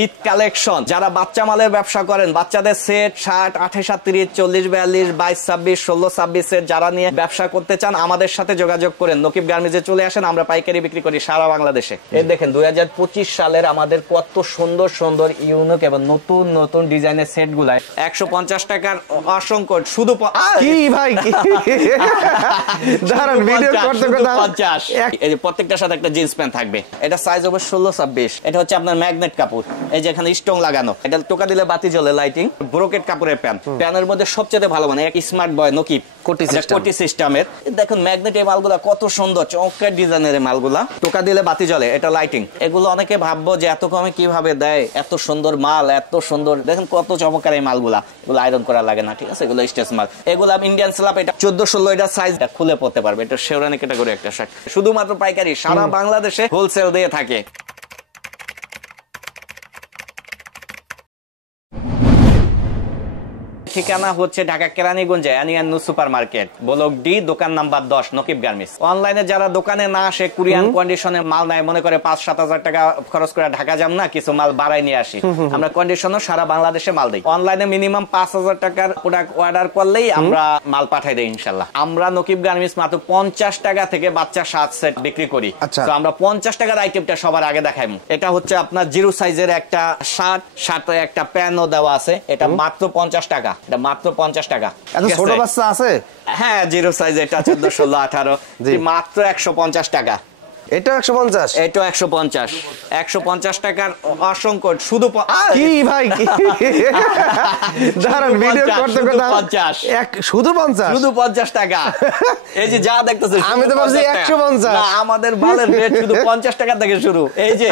Eid collection. যারা বাচ্চা মালের ব্যবসা করেন, বাচ্চাদের সেট, শার্ট 28, 38, 40, 42, 22, 26, 16, 26 সেট যারা নিয়ে ব্যবসা করতে চান আমাদের সাথে যোগাযোগ করেন। নকিব গার্মেন্টসে চলে আসেন, আমরা পাইকারি বিক্রি করি সারা বাংলাদেশে। এই দেখেন 2025 সালের আমাদের কত সুন্দর সুন্দর ইউনিক এবং নতুন নতুন ডিজাইনের সেট গুলা 150 টাকার অসংখ্য শুধু কি ভাই দাঁড়ান ভিডিও করতে করতে 50। এই যে প্রত্যেকটার সাথে একটা জিন্স প্যান্ট থাকবে। এটা সাইজ হবে 16, 26। এটা হচ্ছে আপনার ম্যাগনেট কাপড়, এই যে এখানে স্টোন লাগানো। এটা টোকা দিলে বাতি জ্বলে, লাইটিং। ব্রোকেট কাপড়ের প্যান্ট। প্যানের মধ্যে সবচেয়ে ভালো মানে এক স্মার্ট বয় নকিব কোটি সিস্টেমের। দেখুন ম্যাগনেট এই মালগুলা কত সুন্দর, চমৎকার ডিজাইনের এই মালগুলা। টোকা দিলে বাতি জ্বলে, এটা লাইটিং। এগুলো অনেকে ভাববো যে এত কমে কিভাবে দেয়, এত সুন্দর মাল, এত সুন্দর। দেখেন কত চমৎকার এই মালগুলা। এগুলো আয়রন করা লাগে না, ঠিক আছে? এগুলো স্টেজ মাল। এগুলো ইন্ডিয়ান স্ল্যাব, এটা 14, 16 এটা সাইজ খুলে পড়তে পারবে। এটা শেরওয়ানি ক্যাটাগরি একটা শার্ট, শুধুমাত্র পাইকারি সারা বাংলাদেশে হোলসেল দিয়ে থাকে। ঠিকানা হচ্ছে ঢাকা কেরানীগঞ্জে অ্যানিয়ান সুপার মার্কেট, ব্লক ডি, দোকান নাম্বার 10, নকিব গার্মেন্টস। অনলাইনে যারা দোকানে না আসে, কুরিয়ান কন্ডিশনে মাল নেয়, মনে করে 5-7 হাজার টাকা খরচ করে ঢাকা যাম না, কিছু মাল বাড়াই নিয়ে আসি। আমরা কন্ডিশনও সারা বাংলাদেশে মাল দিই। অনলাইনে মিনিমাম 5,000 টাকার প্রোডাক্ট অর্ডার করলেই আমরা মাল পাঠাই দিই ইনশাল্লাহ। আমরা নকিব গার্মেন্টস মাত্র 50 টাকা থেকে বাচ্চা 7 সেট বিক্রি করি। তো আমরা 50 টাকার আইটেমটা সবার আগে দেখাইমু। এটা হচ্ছে আপনার 0 সাইজের একটা শার্ট, সাথে একটা প্যান্টও দেওয়া আছে। এটা মাত্র 50 টাকা। এটা মাত্র 50 টাকা। এত ছোট বাচ্চা আছে? হ্যাঁ, 0 সাইজ, এটা 14, 16, 18, মাত্র 150 টাকা। এটা 150, এটা 150। 150 টাকার অসংখ্য শুধু কি ভাই দাঁড়ান ভিডিও করতে করতে 50 শুধু 50 টাকা। এই যে যা দেখতেছেন, আমি তো ভাবছি 150। না, আমাদের মালের রেট শুধু 50 টাকা থেকে শুরু। এই যে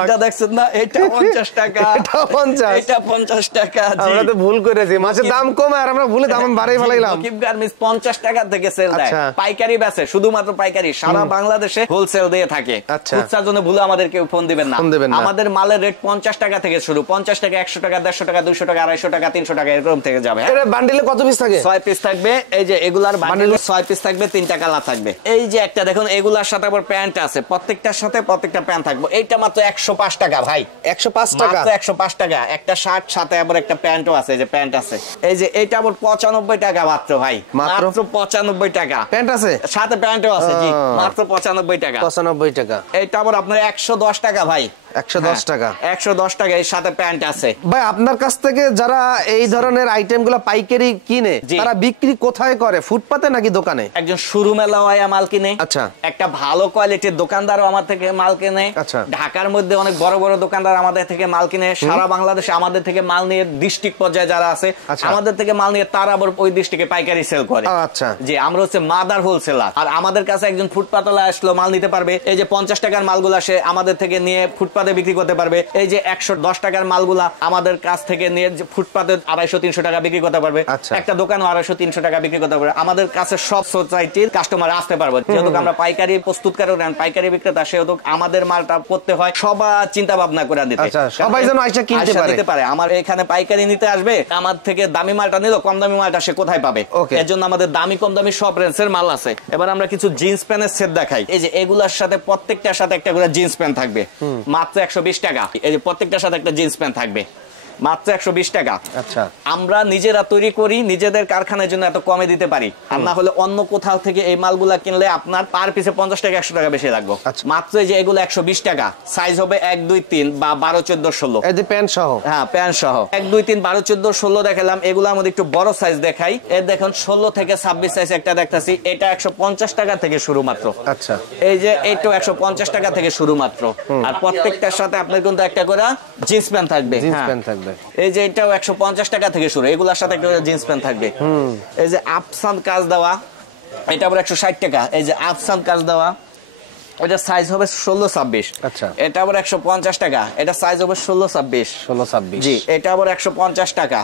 এটা দেখছেন না, এটা 50 টাকা, এটা 50, এটা 50 টাকা। আমরা তো ভুল করেছি, মাছের দাম কমে আর আমরা ভুলে দাম বাড়াই ফেলাইলাম। নকিব গার্মেন্টস 50 টাকা থেকে সেল দেয়, পাইকারি বেচে, শুধুমাত্র পাইকারি সারা বাংলাদেশে হোলসেল দিয়ে থাকে। খুচরার জন্য ভুলে আমাদেরকে ফোন দিবেন না। আমাদের মালের রেট 50 টাকা থেকে শুরু। 50 টাকা, 100 টাকা, 150 টাকা, 200 টাকা, 250 টাকা, 300 টাকা, এরকম থেকে যাবে। এটা বান্ডিলে কত পিস থাকে? 6 পিস থাকবে। এই যে এগুলার বান্ডিলে 6 পিস থাকবে, 3টা কালার থাকবে। এই যে একটা দেখুন, এগুলার সাথে আবার প্যান্ট আছে, প্রত্যেকটার সাথে প্রত্যেকটা প্যান্ট থাকবে। এইটা মাত্র 105 টাকা ভাই। 105 টাকা, মাত্র 105 টাকা। একটা শার্ট সাথে আবার একটা প্যান্টও আছে, যে প্যান্ট আছে। এই যে এটা আবার 95 টাকা মাত্র ভাই, মাত্র 95 টাকা। প্যান্ট আছে সাথে প্যান্টও আছে, জি, মাত্র 95 টাকা। 95 টাকা। এটা আবার আপনার 110 টাকা ভাই। 110 টাকা, 110 টাকা। এর সাথে প্যান্ট আছে। ভাই আপনার কাছ থেকে যারা এই ধরনের আইটেমগুলো পাইকারি কিনে, তারা বিক্রি কোথায় করে? ফুটপাতে নাকি দোকানে? একজন শোরুমেলাওয়া মাল কিনে, আচ্ছা, একটা ভালো কোয়ালিটির দোকানদারও আমার থেকে মাল কিনে। আচ্ছা, ঢাকার মধ্যে অনেক বড় বড় দোকানদার আমাদের থেকে মাল কিনে। সারা বাংলাদেশে আমাদের থেকে মাল নিয়ে ডিস্ট্রিক্ট পর্যায়ে যারা আছে আমাদের থেকে মাল নিয়ে, তারা আবার ওই ডিস্ট্রিক্টে পাইকারি সেল করে। আচ্ছা, যে আমরা হচ্ছে মাদার হোলসেলার। আর আমাদের কাছে একজন ফুটপাতওয়ালা আসলো, মাল নিতে পারবে। এই যে 50 টাকার মালগুলা সে আমাদের থেকে নিয়ে ফুটপাতে বিক্রি করতে পারবে। এই যে 110 টাকার মালগুলা আমাদের কাছ থেকে নিয়ে ফুটপাতে 250-300 টাকা বিক্রি করতে পারবে। একটা দোকানও 250-300 টাকা বিক্রি করতে পারবে। আমাদের কাছে সব সোসাইটির কাস্টমার আসতে পারবে। যেহেতু আমরা পাইকারি প্রস্তুতকারক, পাইকারি বিক্রেতা, সেহেতু আমাদের মালটা করতে হয় সবার চিন্তা ভাবনা করে নিতে। সবাই যেন আইসা কিনতে পারে। আমার এখানে পাইকারি নিতে আসবে, আমার থেকে দামি মালটা নিল, কম দামি মালটা সে কোথায় পাবে? এর জন্য আমাদের দামি কম দামি সব রেঞ্জের মাল আছে। এবার আমরা কিছু জিন্স প্যান্টের সেট দেখাই। এই যে এগুলার সাথে প্রত্যেকটার সাথে একটা করে জিন্স প্যান্ট থাকবে, মাত্র 120 টাকা। এই যে প্রত্যেকটার সাথে একটা জিন্স প্যান্ট থাকবে, মাত্র 120 টাকা। আচ্ছা, আমরা নিজেরা তৈরি করি, নিজেদের কারখানার জন্য এত কমে দিতে পারি। আর না হলে অন্য কোথাও থেকে এই মালগুলা কিনলে আপনার পার পিসে 50 টাকা 100 টাকা বেশি লাগবে। মাত্র এই যে এগুলো 120 টাকা। সাইজ হবে 1, 2, 3 বা 12, 14, 16। এই যে প্যান্ট সহ, হ্যাঁ প্যান্ট সহ 1, 2, 3, 12, 14, 16 দেখালাম। এগুলোর মধ্যে একটু বড় সাইজ দেখাই। এই দেখুন 16 থেকে 26 সাইজ একটা দেখতাছি। এটা 150 টাকা থেকে শুরু মাত্র। আচ্ছা, এই যে এটা 150 টাকা থেকে শুরু মাত্র। আর প্রত্যেকটার সাথে আপনার কিন্তু একটা করে জিন্স প্যান্ট থাকবে। জিন্স প্যান্ট থাকবে। এই যে এটাও 150 টাকা থেকে শুরু। এগুলোর সাথে একটা জিন্স প্যান্ট থাকবে। এই যে আফসান কাজ দেওয়া, এটা আবার 160 টাকা। এই যে আফসান কাজ দেওয়া, এটা সাইজ হবে 16, 26। আচ্ছা, এটা আবার 150 টাকা। এটা সাইজ হবে 16, 26। 16, 26, জি। এটা আবার 150 টাকা।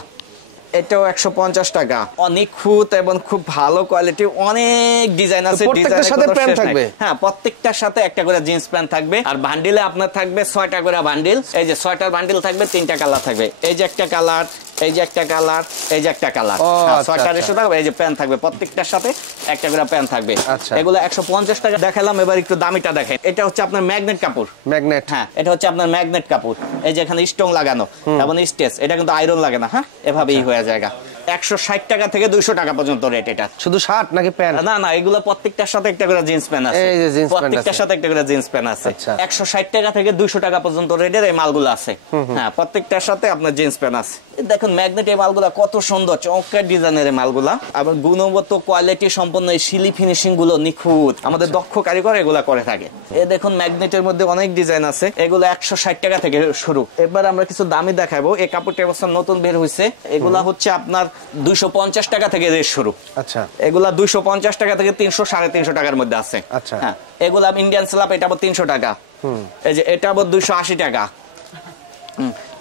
এটাও 150 টাকা। অনেক খুঁত এবং খুব ভালো কোয়ালিটি, অনেক ডিজাইন আছে। প্রত্যেকটার সাথে প্যান্ট থাকবে। হ্যাঁ, প্রত্যেকটার সাথে একটা করে জিন্স প্যান্ট থাকবে। আর বান্ডিলে আপনার থাকবে 6টা করে বান্ডিল। এই যে 6টার বান্ডিল থাকবে, 3টা কালার থাকবে। এই যে একটা কালার, এই যে একটা কালার, এই যে একটা কালার, ছয়টা রেশো থাকবে। এই যে প্যান থাকবে, প্রত্যেকটার সাথে একটা করে প্যান থাকবে। এগুলো 150 টাকা দেখালাম। এবার একটু দামিটা দেখেন। এটা হচ্ছে আপনার ম্যাগনেট কাপড়। ম্যাগনেট, হ্যাঁ, এটা হচ্ছে আপনার ম্যাগনেট কাপড়। এই যে এখানে স্টোন লাগানো এবং স্টেচ, এটা কিন্তু আয়রন লাগে না। হ্যাঁ, এভাবেই হয়ে যায়। 160 টাকা থেকে 200 টাকা পর্যন্ত রেট। এটা শুধু শার্ট নাকি প্যান্ট? না না, এগুলো প্রত্যেকটার সাথে একটা করে জিন্স প্যান্ট আছে। এই যে জিন্স প্যান্ট আছে, প্রত্যেকটার সাথে একটা করে জিন্স প্যান্ট আছে। 160 টাকা থেকে 200 টাকা পর্যন্ত রেটের এই মালগুলো আছে। হ্যাঁ, প্রত্যেকটার সাথে আপনার জিন্স প্যান্ট আছে। দেখুন ম্যাগনেট এই মালগুলা কত সুন্দর, চমৎকার ডিজাইনের এই মালগুলা। আবার গুণগত কোয়ালিটি সম্পন্ন এই শিলি ফিনিশিং গুলো নিখুঁত, আমাদের দক্ষ কারিগর এগুলা করে থাকে। এই দেখুন ম্যাগনেটের মধ্যে অনেক ডিজাইন আছে। এগুলো 160 টাকা থেকে শুরু। এবার আমরা কিছু দামি দেখাবো। এই কাপড়টা এবছর নতুন বের হয়েছে। এগুলা হচ্ছে আপনার 250 টাকা থেকে রেট শুরু। আচ্ছা, এগুলা 250 টাকা থেকে 300 350 টাকার মধ্যে আছে। আচ্ছা, হ্যাঁ, এগুলা ইন্ডিয়ান স্ল্যাব, এটা আবার 300 টাকা। এই যে এটা আবার 280 টাকা।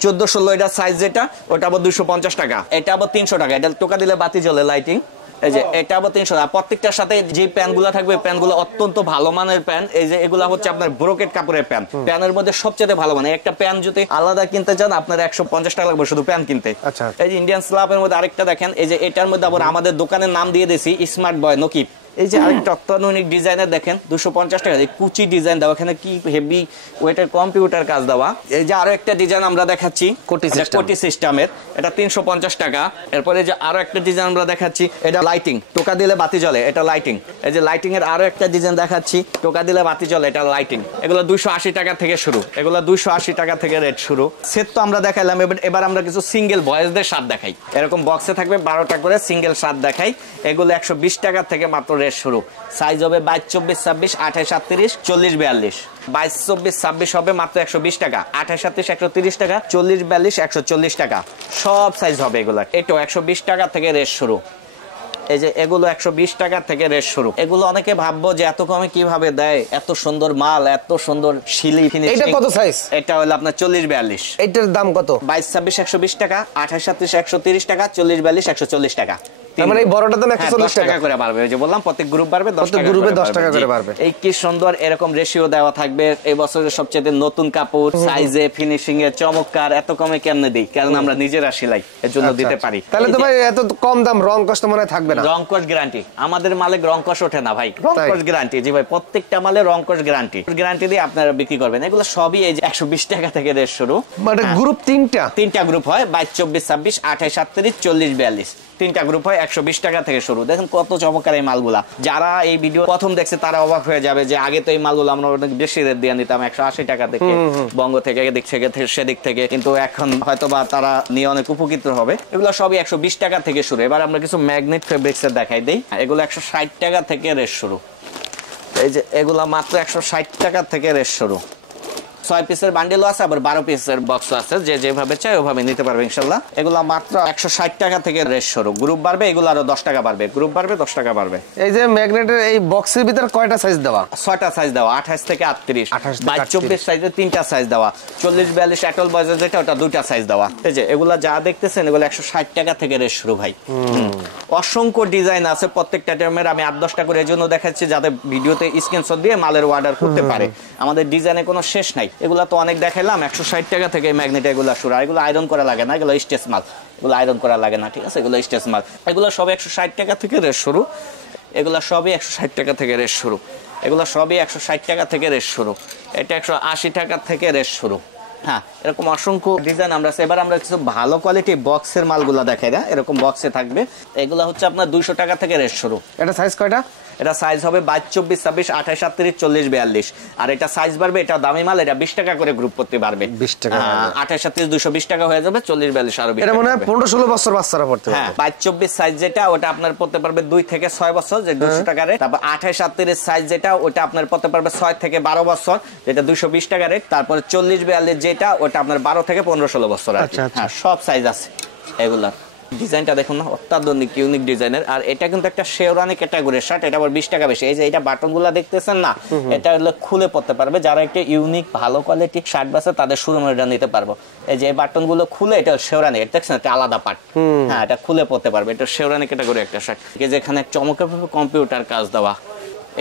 14-16 এটা সাইজ, যেটা ওটা আবার 250 টাকা। এটা আবার 300 টাকা। এটা টোকা দিলে বাতি জ্বলে, লাইটিং। এই যে এটা আবার 300 টাকা। প্রত্যেকটার সাথে যে প্যান্টগুলো থাকবে, প্যান্টগুলো অত্যন্ত ভালো মানের প্যান্ট। এই যে এগুলা হচ্ছে আপনার ব্রোকেট কাপড়ের প্যান্ট। প্যানের মধ্যে সবচেয়ে ভালো মানে। একটা প্যান্ট যদি আলাদা কিনতে চান আপনার 150 টাকা লাগবে শুধু প্যান্ট কিনতে। এই যে ইন্ডিয়ান স্ল্যাবের মধ্যে আরেকটা দেখেন। এই যে এটার মধ্যে আবার আমাদের দোকানের নাম দিয়ে দিয়েছি স্মার্ট বয় নকিব। এই যে আরেকটা অত্যাধুনিক ডিজাইনের দেখেন, 250 টাকা। এই কুচি ডিজাইন দেওয়া, এখানে কি হেভি ওয়েটের কম্পিউটার কাজ দেওয়া। এই যে আরো একটা ডিজাইন আমরা দেখাচ্ছি কোটি সিস্টেমের, এটা 350 টাকা। এরপরে যে আরো একটা ডিজাইন আমরা দেখাচ্ছি, এটা লাইটিং, টোকা দিলে বাতি জ্বলে, এটা লাইটিং। এই যে লাইটিং এর আরো একটা ডিজাইন দেখাচ্ছি, টোকা দিলে বাতি জ্বলে, এটা লাইটিং। এগুলো 280 টাকা থেকে শুরু। এগুলো 280 টাকা থেকে রেট শুরু। সেট তো আমরা দেখাইলাম। এবার আমরা কিছু সিঙ্গেল বয়েজদের শার্ট দেখাই। এরকম বক্সে থাকবে 12টা করে সিঙ্গেল শার্ট দেখাই। এগুলো 120 টাকা থেকে মাত্র শুরু। সাইজ হবে 22, 24, 26, 28, 38, 40, 42। 22, 24, 26 হবে মাত্র 120 টাকা। 28, 38, 130 টাকা। 40, 42, 140 টাকা। সব সাইজ হবে এগুলো। এটাও 120 টাকা থেকে রেট শুরু। এই যে এগুলো 120 টাকা থেকে রেট শুরু। এগুলো অনেকে ভাববো যে এত কমে কিভাবে দেয়, এত সুন্দর মাল, এত সুন্দর শিলি ফিনিশিং। এটা কত সাইজ? এটা হলো আপনার 40, 42। এটার দাম কত? 22, 26, 120 টাকা। 28, 37, 130 টাকা। 40, 42, 140 টাকা। মানে এই বড়টার দাম 140 টাকা করে বাড়বে। ওই যে বললাম প্রত্যেক গ্রুপ বাড়বে, 10 টাকা গ্রুপে 10 টাকা করে বাড়বে। এই কি সুন্দর এরকম রেশিও দেওয়া থাকবে। এই বছরের সবচেয়ে নতুন কাপড়, সাইজে ফিনিশিং এ চমৎকার। এত কমে কেমনে দেই? কারণ আমরা নিজেরা সেলাই, এর জন্য দিতে পারি। তাহলে তো ভাই এত কম দাম, রং কষ্ট মনে থাকবে না? রং কস গ্যারান্টি। আমাদের মালে রং কস ওঠে না ভাই, রং কস গ্যারান্টি। জি ভাই, প্রত্যেকটা মালে রং কস গ্যারান্টি দিয়ে আপনারা বিক্রি করবেন। এগুলো সবই এই যে 120 টাকা থেকে রেট শুরু। মানে গ্রুপ তিনটা গ্রুপ হয়, 22, 24, 26, 28, 37, 40, 42। 3টা গ্রুপ হয়, 120 টাকা থেকে শুরু। দেখেন কত চমৎকার এই মালগুলা। যারা এই ভিডিও প্রথম দেখছে তারা অবাক হয়ে যাবে যে আগে তো এই মালগুলো আমরা অনেক বেশি রেট দিয়ে নিতাম, 180 টাকা থেকে, বঙ্গ থেকে, এদিক থেকে, সেদিক থেকে। কিন্তু এখন হয়তো বা তারা নিয়ে অনেক উপকৃত হবে। এগুলো সবই 120 টাকা থেকে শুরু। এবার আমরা কিছু ম্যাগনেট ফেব্রিক্স এর দেখাই দেই। এগুলো 160 টাকা থেকে রেট শুরু। এই যে এগুলা মাত্র 160 টাকা থেকে রেট শুরু। 6 পিসের বান্ডেলও আছে, আবার 12 পিসের বক্স আছে। যে যেভাবে চাই ওভাবে নিতে পারবে ইনশাআল্লাহ। এগুলো মাত্র 160 টাকা থেকে রেট শুরু। গ্রুপ বাড়বে, এগুলো আরো 10 টাকা বাড়বে। গ্রুপ বাড়বে, 10 টাকা বাড়বে। এই যে ম্যাগনেটের এই বক্সের ভিতর কয়টা সাইজ দেওয়া? 6টা সাইজ দেওয়া, 28 থেকে 38। 22, 24 সাইজে 3টা সাইজ দেওয়া। 40, 42 অ্যাটল বয়েজের যেটা, ওটা 2টা সাইজ দেওয়া। এই যে এগুলা যা দেখতেছেন, এগুলো 160 টাকা থেকে রেট শুরু ভাই। অসংখ্য ডিজাইন আছে প্রত্যেকটা টাইমের। আমি 8-10টা করে এজন্য দেখাচ্ছি যাতে ভিডিওতে স্ক্রিনশট দিয়ে মালের অর্ডার করতে পারে। আমাদের ডিজাইনে কোনো শেষ নাই। এগুলা তো অনেক দেখাইলাম। 160 টাকা থেকে ম্যাগনেট এগুলো শুরু। আর এগুলো আয়রন করা লাগে না, এগুলো স্টেচ মাল। এগুলো আয়রন করা লাগে না, ঠিক আছে? এগুলো স্টেচ মাল। এগুলো সব 160 টাকা থেকে রেট শুরু। এগুলো সবই 160 টাকা থেকে রেট শুরু। এগুলো সবই 160 টাকা থেকে রেট শুরু। এটা 180 টাকা থেকে রেট শুরু। হ্যাঁ, এরকম অসংখ্য ডিজাইন আমরা। এবার আমরা কিছু ভালো কোয়ালিটি বক্সের মালগুলো দেখাই না। এরকম বক্সে থাকবে। এগুলো হচ্ছে আপনার 200 টাকা থেকে রেট শুরু। এটা সাইজ কয়টা? এটা সাইজ হবে 22, 24, 26, 28, 38, 40, 42। আর এটা সাইজ বাড়বে, এটা দামি মাল, এটা 20 টাকা করে গ্রুপ করতে পারবে। 20 টাকা। 28, 38, 220 টাকা হয়ে যাবে। 40, 42 আরো 20 এটা মনে হয় 15-16 বছর বাচ্চারা পড়তে পারবে। হ্যাঁ, 22, 24 সাইজ যেটা, ওটা আপনার পড়তে পারবে 2 থেকে 6 বছর, যে 200 টাকা রেট। তারপর 28, 38 সাইজ যেটা, ওটা আপনার পড়তে পারবে 6 থেকে 12 বছর, যেটা 220 টাকা রেট। তারপর 40, 42 যেটা, ওটা আপনার 12 থেকে 15-16 বছর। হ্যাঁ, সব সাইজ আছে এগুলা। ডিজাইনটা দেখুন না, অত্যাধুনিক ইউনিক ডিজাইনের। আর এটা কিন্তু একটা শেরওয়ানি ক্যাটাগরির শার্ট। এটা আবার 20 টাকা বেশি। এই যে এটা বাটনগুলো দেখতেছেন না, এটা হলো খুলে পড়তে পারবে। যারা একটা ইউনিক ভালো কোয়ালিটির শার্ট বাসে তাদের শুরু এটা নিতে পারবো। এই যে বাটনগুলো খুলে, এটা শেরওয়ানি, এটা দেখছেন একটা আলাদা পার্ট। হ্যাঁ, এটা খুলে পড়তে পারবে। এটা শেরওয়ানি ক্যাটাগরি একটা শার্ট। যেখানে চমৎকারভাবে কম্পিউটার কাজ দেওয়া।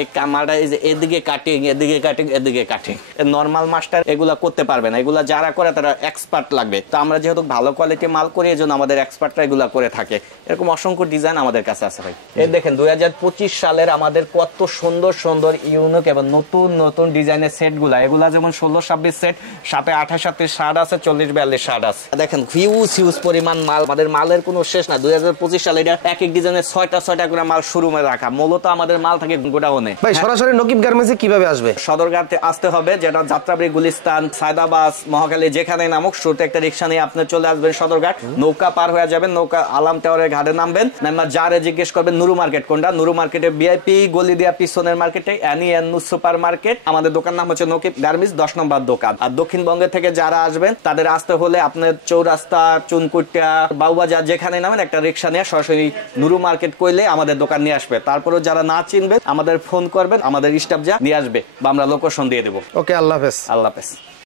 এই মালটা এই যে এদিকে কাটিং, এদিকে কাটিং, এদিকে কাটিং, নরমাল মাস্টার এগুলা করতে পারবে না। এগুলা যারা করে তারা এক্সপার্ট লাগবে। তো আমরা যেহেতু ভালো কোয়ালিটি মাল করি, এজন্য আমাদের এক্সপার্টরা এগুলা করে থাকে। এরকম অসংখ্য ডিজাইন আমাদের কাছে আছে ভাই। এই দেখেন 2025 সালের আমাদের কত সুন্দর সুন্দর ইউনিক এবং নতুন নতুন ডিজাইনের সেটগুলা। এগুলা যেমন 16-26 সেট, সাথে 28-30 শার্ট আছে, 40-42 শার্ট আছে। দেখেন হিউজ পরিমাণ মাল, আমাদের মালের কোনো শেষ না। 2025 সালে এটা এক এক ডিজাইনের 6টা করে মাল শোরুমে রাখা। মূলত আমাদের মাল থাকে গোডাউনে। ভাই সরাসরি নকিব গার্মেন্টসে কিভাবে আসবে? সদরঘাটে আসতে হবে, যেটা যাত্রাবাড়ি, গুলিস্তান, সায়দাবাদ, মহাখালী, যেখানে নামুক শুরুতে একটা রিক্সা নিয়ে আপনি চলে আসবেন সদরঘাট। নৌকা পার হয়ে যাবেন, নৌকা আলাম টাওয়ারের ঘাটে নামবেন, নামা যারে জিজ্ঞেস করবেন নুরু মার্কেট কোনটা। নুরু মার্কেটে ভিআইপি গলি দিয়া পিছনের মার্কেটে NU সুপার মার্কেট। আমাদের দোকান নাম হচ্ছে নকিব গার্মেন্টস, 10 নম্বর দোকান। আর দক্ষিণবঙ্গে থেকে যারা আসবেন তাদের আসতে হলে আপনার চৌরাস্তা, চুনকুটিয়া, বাউবাজার যেখানে নামেন একটা রিক্সা নিয়ে সরাসরি নুরু মার্কেট কইলে আমাদের দোকান নিয়ে আসবে। তারপরে যারা না চিনবেন আমাদের ফোন করবেন, আমাদের স্টাফ যা নিয়ে আসবে বা আমরা লোকেশন দিয়ে দেবো। ওকে, আল্লাহ হাফেজ। আল্লাহ হাফেজ।